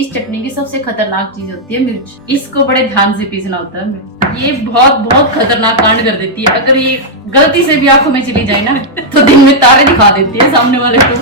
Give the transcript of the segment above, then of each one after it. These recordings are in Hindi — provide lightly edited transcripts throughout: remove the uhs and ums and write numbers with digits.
इस चटनी की सबसे खतरनाक चीज होती है मिर्च। इसको बड़े ध्यान से पीसना होता है। ये बहुत बहुत खतरनाक कांड कर देती है। अगर ये गलती से भी आंखों में चली जाए ना तो दिन में तारे दिखा देती है सामने वाले को।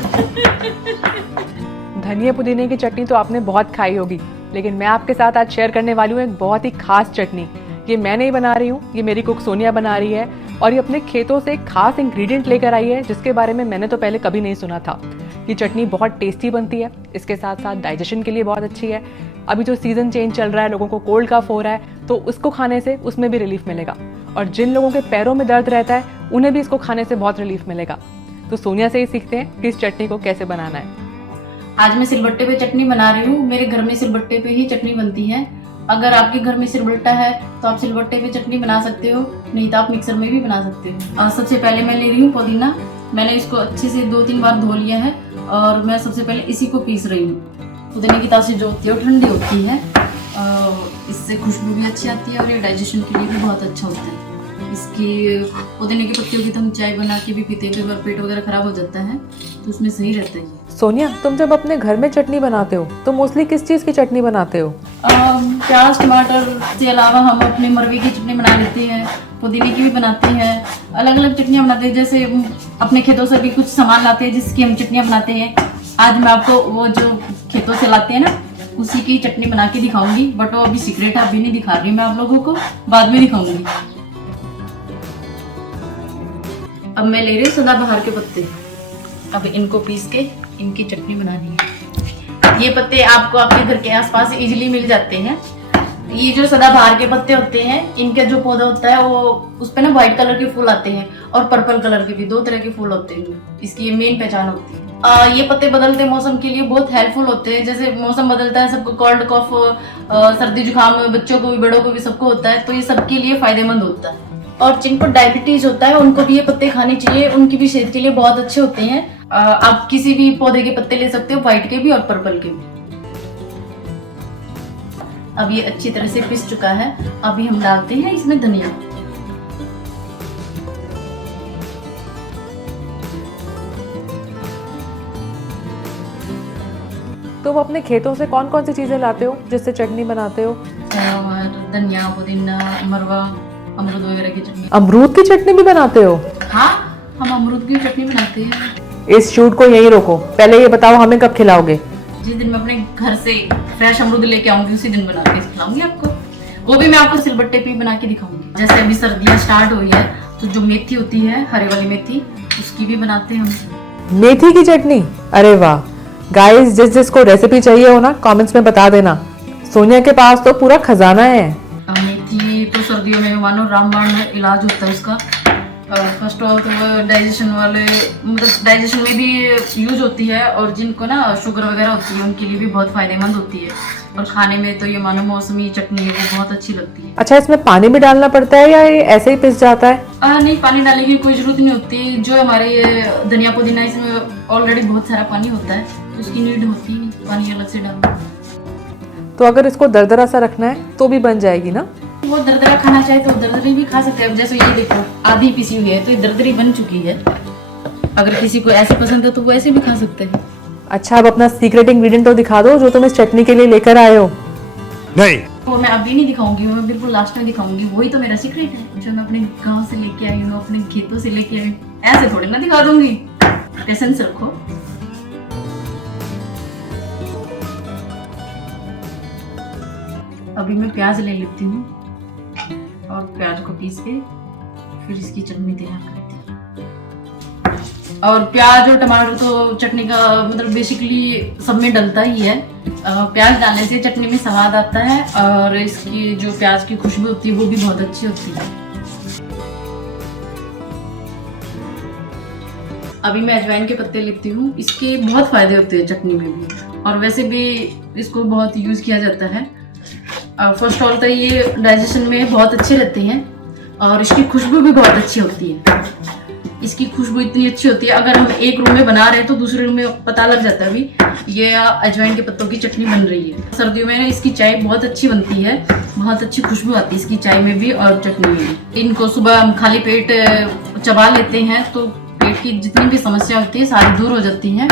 धनिया पुदीने की चटनी तो आपने बहुत खाई होगी, लेकिन मैं आपके साथ आज शेयर करने वाली हूँ एक बहुत ही खास चटनी। ये मैं नहीं बना रही हूँ, ये मेरी कुक सोनिया बना रही है और ये अपने खेतों से एक खास इंग्रेडिएंट लेकर आई है जिसके बारे में मैंने तो पहले कभी नहीं सुना था। ये चटनी बहुत टेस्टी बनती है, इसके साथ साथ डाइजेशन के लिए बहुत अच्छी है। अभी जो सीजन चेंज चल रहा है, लोगों को कोल्ड कफ हो रहा है, तो उसको खाने से उसमें भी रिलीफ मिलेगा। और जिन लोगों के पैरों में दर्द रहता है उन्हें भी इसको खाने से बहुत रिलीफ मिलेगा। तो सोनिया से ही सीखते हैं कि इस चटनी को कैसे बनाना है। आज मैं सिलबट्टे पे चटनी बना रही हूँ। मेरे घर में सिलबट्टे पे ही चटनी बनती है। अगर आपके घर में सिलबट्टा है तो आप सिलबट्टे पे चटनी बना सकते हो, नहीं तो आप मिक्सर में भी बना सकते हो। और सबसे पहले मैं ले रही हूँ पुदीना। मैंने इसको अच्छे से 2-3 बार धो लिया है और मैं सबसे पहले इसी को पीस रही हूँ। पुदीने की तासीर जो होती है वो ठंडी होती है, इससे खुशबू भी अच्छी आती है और ये डाइजेशन के लिए भी बहुत अच्छा होता है। इसकी पुदीने की पत्तियों की तो हम चाय बना के भी पीते हैं। कई बार पेट वगैरह खराब हो जाता है तो उसमें सही रहता है। सोनिया, तुम जब अपने घर में चटनी बनाते हो तो मोस्टली किस चीज़ की चटनी बनाते हो? प्याज टमाटर के अलावा हम अपने मरवे की चटनी बना लेते हैं, पुदीने की भी बनाते हैं, अलग अलग चटनियाँ बनाते हैं। जैसे अपने खेतों से भी कुछ सामान लाते हैं जिसकी हम चटनियाँ बनाते हैं। आज मैं आपको वो जो खेतों से लाते हैं ना उसी की चटनी बना के दिखाऊंगी, बट वो अभी सीक्रेट है, अभी नहीं दिखा रही मैं आप लोगों को, बाद में दिखाऊंगी। अब मैं ले रही हूँ सदाबहार के पत्ते। अब इनको पीस के इनकी चटनी बनानी है। ये पत्ते आपको आपके घर के आसपास इजीली मिल जाते हैं। ये जो सदाबहार के पत्ते होते हैं, इनका जो पौधा होता है वो उस पे ना व्हाइट कलर के फूल आते हैं और पर्पल कलर के भी, 2 तरह के फूल होते हैं। इसकी ये मेन पहचान होती है। ये पत्ते बदलते मौसम के लिए बहुत हेल्पफुल होते हैं। जैसे मौसम बदलता है, सबको कोल्ड कफ, सर्दी जुकाम, बच्चों को भी बड़ों को भी सबको होता है, तो ये सबके लिए फायदेमंद होता है। और जिनको डायबिटीज होता है उनको भी ये पत्ते खाने चाहिए, उनकी भी सेहत के लिए बहुत अच्छे होते हैं। आप किसी भी पौधे के पत्ते ले सकते हो, व्हाइट के भी और पर्पल के भी। अब ये अच्छी तरह से पिस चुका है। अभी हम डालते हैं इसमें धनिया। तुम अपने खेतों से कौन कौन सी चीजें लाते हो जिससे चटनी बनाते हो? और धनिया, पुदीना, मरवा, अमरूद वगैरह की चटनी। अमरूद की चटनी भी बनाते हो? हाँ, हम अमरूद की चटनी बनाते हैं। इस शूट को यहीं रोको, पहले ये बताओ हमें कब खिलाओगे? जिस दिन मैं अपने घर से फ्रेश अमरूद लेके आऊंगी उसी दिन बना के खिलाऊंगी आपको। वो भी मैं आपको सिलबट्टे पे बना के दिखाऊंगी। जैसे अभी सर्दियां स्टार्ट हुई है तो जो मेथी होती है, हरे वाली मेथी, उसकी भी बनाते हैं हम। मेथी की चटनी? अरे वाह गाइस, जिस जिसको रेसिपी चाहिए हो ना कमेंट्स में बता देना। सोनिया के पास तो पूरा खजाना है। मेथी तो सर्दियों में मानो रामबाण इलाज होता है उसका। फर्स्ट ऑफ ऑल तो वो डाइजेशन वाले, मतलब डाइजेशन में भी यूज होती है, और जिनको ना शुगर वगैरह होती है उनके लिए भी बहुत फायदेमंद होती है। और खाने में तो ये मानो मौसमी चटनी है, वो बहुत अच्छी लगती है। अच्छा, इसमें पानी भी डालना पड़ता है या ये ऐसे ही पिस जाता है? नहीं, पानी डालने की कोई जरूरत नहीं होती। जो हमारे ये धनिया पुदीना, इसमें ऑलरेडी बहुत सारा पानी होता है, तो उसकी नीड होती ही नहीं पानी अलग से डालना। तो अगर इसको दरदरा सा रखना है तो भी बन जाएगी ना? वो दरदरा खाना चाहे तो दरदरी भी खा सकते हैं। जैसे ये देखो आधी पिसी हुई है तो ये दरदरी बन चुकी है। अगर किसी को ऐसे पसंद है तो वो ऐसे भी खा सकते हैं। अच्छा, अब अपना सीक्रेट इंग्रेडिएंट तो दिखा दो जो तुम इस चटनी के लिए लेकर आए हो। नहीं, वो मैं अभी नहीं दिखाऊंगी, वो मैं बिल्कुल लास्ट में दिखाऊंगी। वही तो मेरा सीक्रेट है जो मैं अपने गांव से लेके आई हूँ, अपने खेतों से लेके आई हूँ। ऐसे थोड़ी ना दिखा दूंगी, पेशेंस रखो। अभी मैं प्याज ले लेती हूँ और प्याज को पीस के फिर इसकी चटनी तैयार करती हूँ। और प्याज और टमाटर तो चटनी का मतलब बेसिकली सब में डलता ही है। प्याज डालने से चटनी में स्वाद आता है और इसकी जो प्याज की खुशबू होती है वो भी बहुत अच्छी होती है। अभी मैं अजवाइन के पत्ते लेती हूँ। इसके बहुत फायदे होते हैं चटनी में भी, और वैसे भी इसको बहुत यूज किया जाता है। फर्स्ट ऑल तो ये डाइजेशन में बहुत अच्छे रहते हैं और इसकी खुशबू भी बहुत अच्छी होती है। इसकी खुशबू इतनी अच्छी होती है, अगर हम एक रूम में बना रहे हैं तो दूसरे रूम में पता लग जाता है अभी ये अजवाइन के पत्तों की चटनी बन रही है। सर्दियों में ना इसकी चाय बहुत अच्छी बनती है, बहुत अच्छी खुशबू आती है इसकी चाय में भी और चटनी में भी। इनको सुबह हम खाली पेट चबा लेते हैं तो पेट की जितनी भी समस्या होती है सारी दूर हो जाती हैं।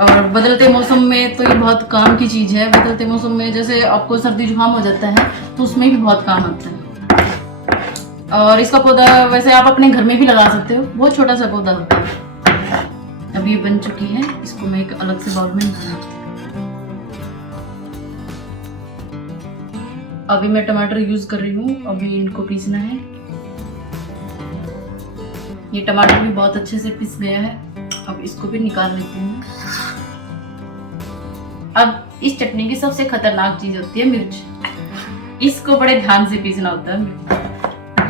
और बदलते मौसम में तो ये बहुत काम की चीज़ है। बदलते मौसम में जैसे आपको सर्दी जुकाम हो जाता है तो उसमें भी बहुत काम आता है। और इसका पौधा वैसे आप अपने घर में भी लगा सकते हो, बहुत छोटा सा पौधा होता है। अब ये बन चुकी है, इसको मैं एक अलग से बाउल में निकालती हूँ। अभी मैं टमाटर यूज कर रही हूँ, अभी इनको पीसना है। ये टमाटर भी बहुत अच्छे से पिस गया है, अब इसको भी निकाल लेती हूँ। अब इस चटनी की सबसे खतरनाक चीज होती है मिर्च। इसको बड़े ध्यान से पीसना होता है।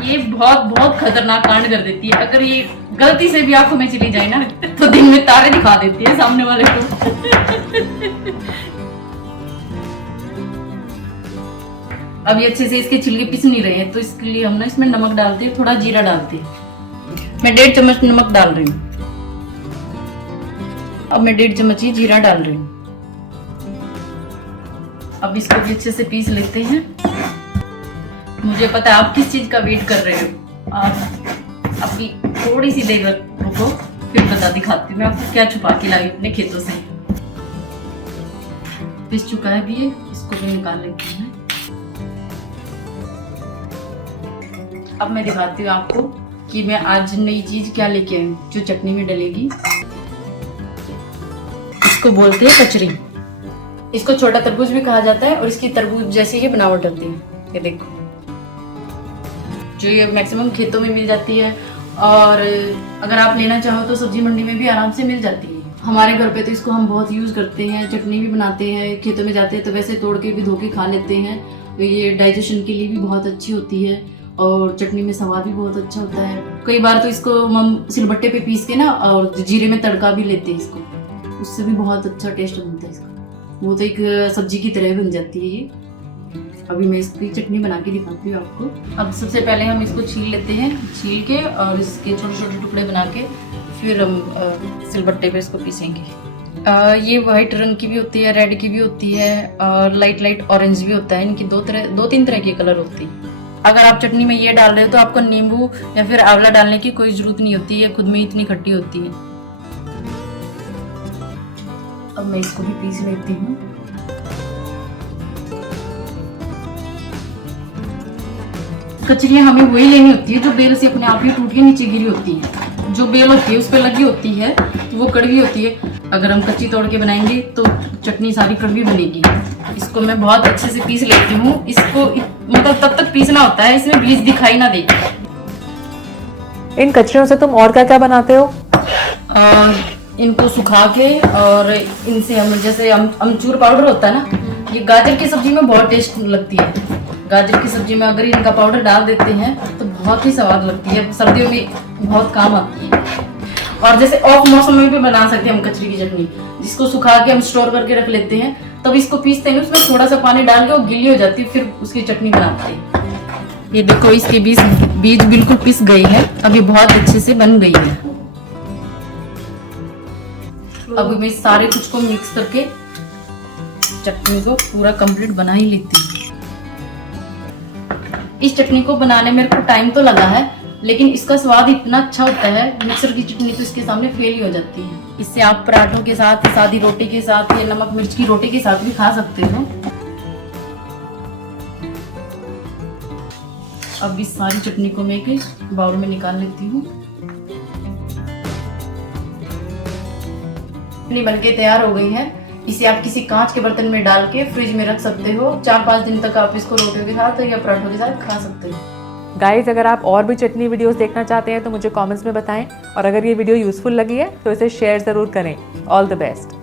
ये बहुत बहुत खतरनाक कांड कर देती है। अगर ये गलती से भी आंखों में चली जाए ना तो दिन में तारे दिखा देती है सामने वाले को। अब ये अच्छे से इसके छिलके पिस नहीं रहे हैं तो इसके लिए हम ना इसमें नमक डालते हैं, थोड़ा जीरा डालते हैं। मैं 1.5 चम्मच नमक डाल रही हूँ। अब मैं 1.5 चम्मच ही जीरा डाल रही हूँ। अब इसको भी अच्छे से पीस लेते हैं। मुझे पता है आप किस चीज का वेट कर रहे हो। आप अभी थोड़ी सी देर रुको, फिर बता दिखाती हूँ मैं आपको क्या छुपा के लाई अपने खेतों से। पिस चुका है भी ये, इसको भी निकाल लेती हूँ। अब मैं दिखाती हूँ आपको कि मैं आज नई चीज क्या लेके आई हूँ जो चटनी में डलेगी। इसको बोलते हैं कचरी। इसको छोटा तरबूज भी कहा जाता है और इसकी तरबूज जैसी ही बनावट होती है। ये देखो, जो ये मैक्सिमम खेतों में मिल जाती है और अगर आप लेना चाहो तो सब्जी मंडी में भी आराम से मिल जाती है। हमारे घर पे तो इसको हम बहुत यूज करते हैं, चटनी भी बनाते हैं। खेतों में जाते हैं तो वैसे तोड़ के भी धो के खा लेते हैं। ये डाइजेशन के लिए भी बहुत अच्छी होती है और चटनी में स्वाद भी बहुत अच्छा होता है। कई बार तो इसको हम सिलबट्टे पे पीस के ना और जीरे में तड़का भी लेते हैं इसको, उससे भी बहुत अच्छा टेस्ट बनता है इसका। वो तो एक सब्जी की तरह बन जाती है ये। अभी मैं इसकी चटनी बना के दिखाती हूँ आपको। अब सबसे पहले हम इसको छील लेते हैं, छील के और इसके छोटे छोटे टुकड़े बना के फिर हम सिलबट्टे पे इसको पीसेंगे। ये वाइट रंग की भी होती है, रेड की भी होती है और लाइट लाइट ऑरेंज भी होता है। इनकी दो तीन तरह के कलर होती है। अगर आप चटनी में ये डाल रहे हो तो आपको नींबू या फिर आंवला डालने की कोई जरूरत नहीं होती है, खुद में इतनी खट्टी होती है। अब मैं इसको भी पीस लेती हूँ। कचरियाँ हमें वही लेनी होती है जो बेल से अपने आप ही टूट के नीचे गिरी होती है। जो बेल होती है उस पर लगी होती है तो वो कड़वी होती है। अगर हम कच्ची तोड़ के बनाएंगे तो चटनी सारी कड़वी बनेगी। इसको मैं बहुत अच्छे से पीस लेती हूँ। इसको मतलब तब तक पीसना होता है इसमें बीज दिखाई ना दे। इन कचरियों से तुम और क्या क्या बनाते हो? इनको सुखा के और इनसे हम जैसे अमचूर पाउडर होता है ना, ये गाजर की सब्जी में बहुत टेस्ट लगती है। गाजर की सब्जी में अगर इनका पाउडर डाल देते हैं तो बहुत ही स्वाद लगती है, सर्दियों में बहुत काम आती है। और जैसे ऑफ मौसम में भी बना सकते हैं हम कचरी की चटनी, जिसको सुखा के हम स्टोर करके रख लेते हैं। तब इसको पीसते हैं, उसमें थोड़ा सा पानी डाल के वो गीली हो जाती है, फिर उसकी चटनी बनाते हैं। ये देखो इसके बीज बिल्कुल पिस गई है, अब ये बहुत अच्छे से बन गई है। अब मैं सारे कुछ को मिक्स करके चटनी को पूरा कंप्लीट बना ही लेती हूँ। इस चटनी को बनाने में मेरे को टाइम तो लगा है, लेकिन इसका स्वाद इतना अच्छा होता है। मिक्सर की चटनी तो इसके सामने फेल ही हो जाती है। इससे आप पराठों के साथ, सादी रोटी के साथ या नमक मिर्च की रोटी के साथ भी खा सकते हो। अब इस सारी चटनी को मैं एक बाउल में निकाल लेती हूँ। चटनी बनके तैयार हो गई है। इसे आप किसी कांच के बर्तन में डाल के फ्रिज में रख सकते हो। 4-5 दिन तक आप इसको रोटियों के साथ या पराठों के साथ खा सकते हो। गाइज, अगर आप और भी चटनी वीडियोस देखना चाहते हैं तो मुझे कमेंट्स में बताएं और अगर ये वीडियो यूजफुल लगी है तो इसे शेयर ज़रूर करें। All the best.